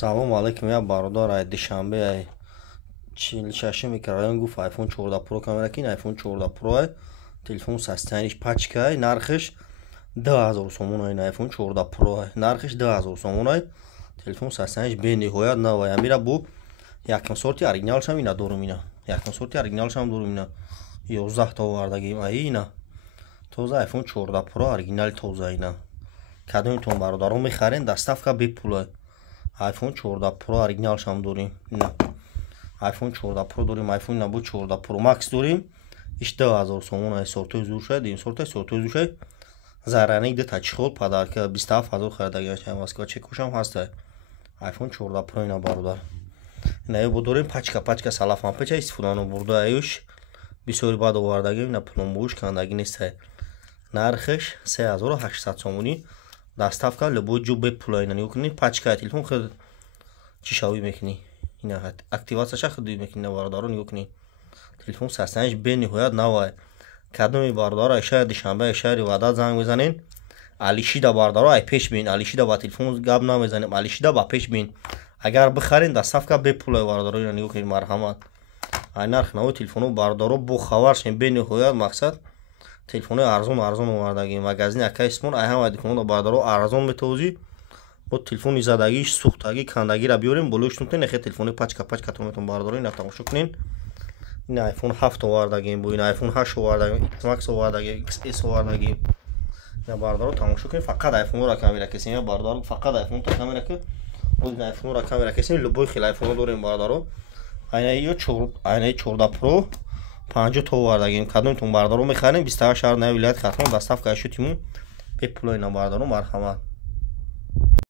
Салом алайкум. Як бародар душанбе 46 район гуфт iPhone 14 Pro камера кин. iPhone 14 Pro телефон састаниш пачка нархиш 2000 сомон. iPhone 14 Pro нархиш 2000 сомон. телефон састаниш бениҳоят навай. Амира бу якм сорти оригиналшам ина дорум. Ина якм сорти оригиналшам дорум. Ина 11 та овардагим ина тоза iPhone 14 Pro оригинал тоза. Ина кадомитон бародарон мехарен доставка бепулай. iPhone 14 Pro оригиналшам дорим. Ина iPhone 14 Pro дорим. iPhone набу 14 Pro Max дорим. Иш 2000 сомон. сортои зуршад ин сорта сортои зуршад зарани де тачхол подарка 27000 харидаги чам Москва чекушам ҳаста. iPhone 14 Pro ина бародар. Ина бу дорим пачка салафан печа истифодану бурда аюш бисёри бад овардаги. Ина пломбуш кандаги неста. нархиш 3800 сомони. доставка любой ҷо бепулай. Ина нигоҳ кунед пачка телефон хеле чӣ шавӣ мекунӣ. Ина активатсияша худи мекунӣ бародарон. нигоҳ кунед телефон састаниш бениҳоят навай. кадоми бародаро шаҳри душанбе шаҳри ваъдат занг мезанен. алишида бародаро ай пеш бин. алишида ба телефон гап намезанем. алишида ба пеш бин. агар бихарен доставка бепулай бародаро. ина нигоҳ кунед марҳамат. ай нарх навои телефоно бародаро бо хабар шем бениҳоят мақсад телефони арзон овардаги магазини акай смон ай ҳама диконо бародаро арзон метавози бо телефони задагиш сӯхтаги кандагира биёрем болоиш тунтен нехе телефони пачка тон бародаро. ина тамошо кунен. ина iPhone 7 овардагим бо ина iPhone 8 овардагим X Max овардагим XS овардагим. ина бародаро тамошо кунен. фақат iPhone-ро камера кесем. ина бародаро фақат iPhone та камера ки бо ина iPhone-ро камера кесем. любой хел iPhone дорем бародаро. айна 14 Pro 50 та овардагим. кадомитон бародаро мехарем 28 шаҳр нави вилояти Қатон доставка шутиму бепулай. ина бародаро марҳамат.